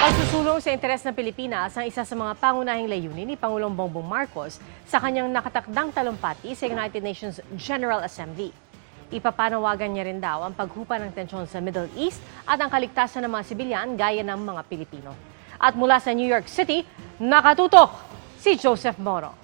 Pagsusulong sa interes ng Pilipinas ang isa sa mga pangunahing layunin ni Pangulong Bongbong Marcos sa kanyang nakatakdang talumpati sa United Nations General Assembly. Ipapanawagan niya rin daw ang paghupa ng tensyon sa Middle East at ang kaligtasan ng mga sibilyan gaya ng mga Pilipino. At mula sa New York City, nakatutok si Joseph Moro.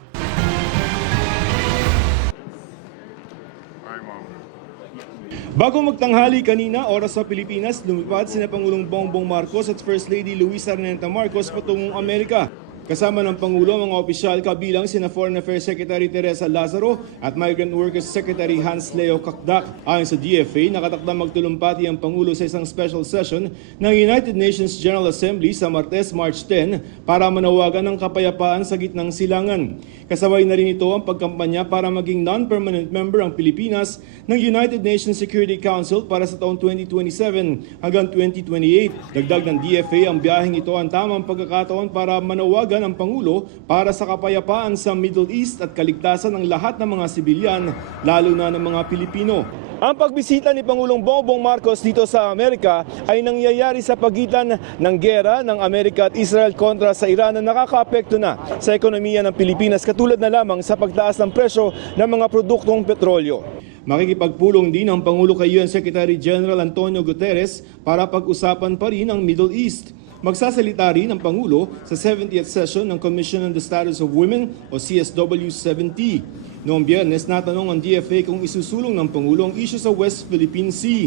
Bago magtanghali kanina, oras sa Pilipinas, lumipad sina Pangulong Bongbong Marcos at First Lady Luisa Araneta Marcos patungong Amerika. Kasama ng Pangulo ang mga opisyal kabilang sina Foreign Affairs Secretary Teresa Lazaro at Migrant Workers Secretary Hans Leo Kakdak. Ayon sa DFA, nakatakdang magtulumpati ang Pangulo sa isang special session ng United Nations General Assembly sa Martes, March 10 para manawagan ng kapayapaan sa gitnang silangan. Kasabay na rin ito ang pagkampanya para maging non-permanent member ang Pilipinas ng United Nations Security Council para sa taong 2027 hanggang 2028. Dagdag ng DFA, ang biyaheng ito ang tamang pagkakataon para manawagan ang Pangulo para sa kapayapaan sa Middle East at kaligtasan ng lahat ng mga sibilyan, lalo na ng mga Pilipino. Ang pagbisita ni Pangulong Bongbong Marcos dito sa Amerika ay nangyayari sa pagitan ng gera ng Amerika at Israel kontra sa Iran na nakakaapekto na sa ekonomiya ng Pilipinas katulad na lamang sa pagtaas ng presyo ng mga produktong petrolyo. Makikipagpulong din ang Pangulo kay UN Secretary General Antonio Guterres para pag-usapan pa rin ang Middle East. Magsasalita rin ang Pangulo sa 70th session ng Commission on the Status of Women o CSW-70. Noong Biyernes, natanong ang DFA kung isusulong ng Pangulo ang issue sa West Philippine Sea.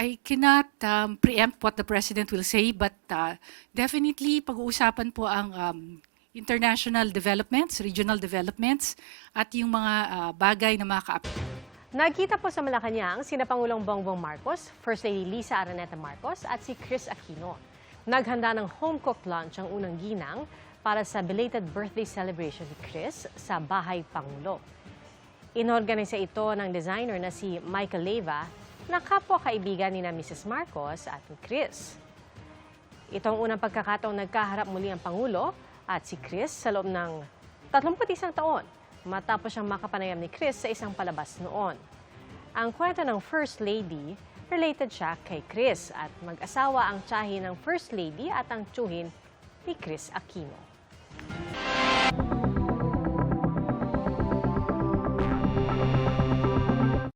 I cannot preempt what the President will say, but definitely pag-uusapan po ang international developments, regional developments, at yung mga bagay na makaka-apekto. Nagkita po sa Malacanang sina Pangulong Bongbong Marcos, First Lady Liza Araneta Marcos at si Chris Aquino. Naghanda ng home-cooked lunch ang unang ginang para sa belated birthday celebration ni Chris sa Bahay Pangulo. Inorganisa ito ng designer na si Michael Leyva na kapwa-kaibigan ni na Mrs. Marcos at ni Chris. Itong unang pagkakataong nagkaharap muli ang Pangulo at si Chris sa loob ng 31 taon matapos siyang makapanayam ni Chris sa isang palabas noon. Ang kwento ng First Lady, related siya kay Chris at mag-asawa ang tiyahin ng First Lady at ang tiyuhin ni Chris Aquino.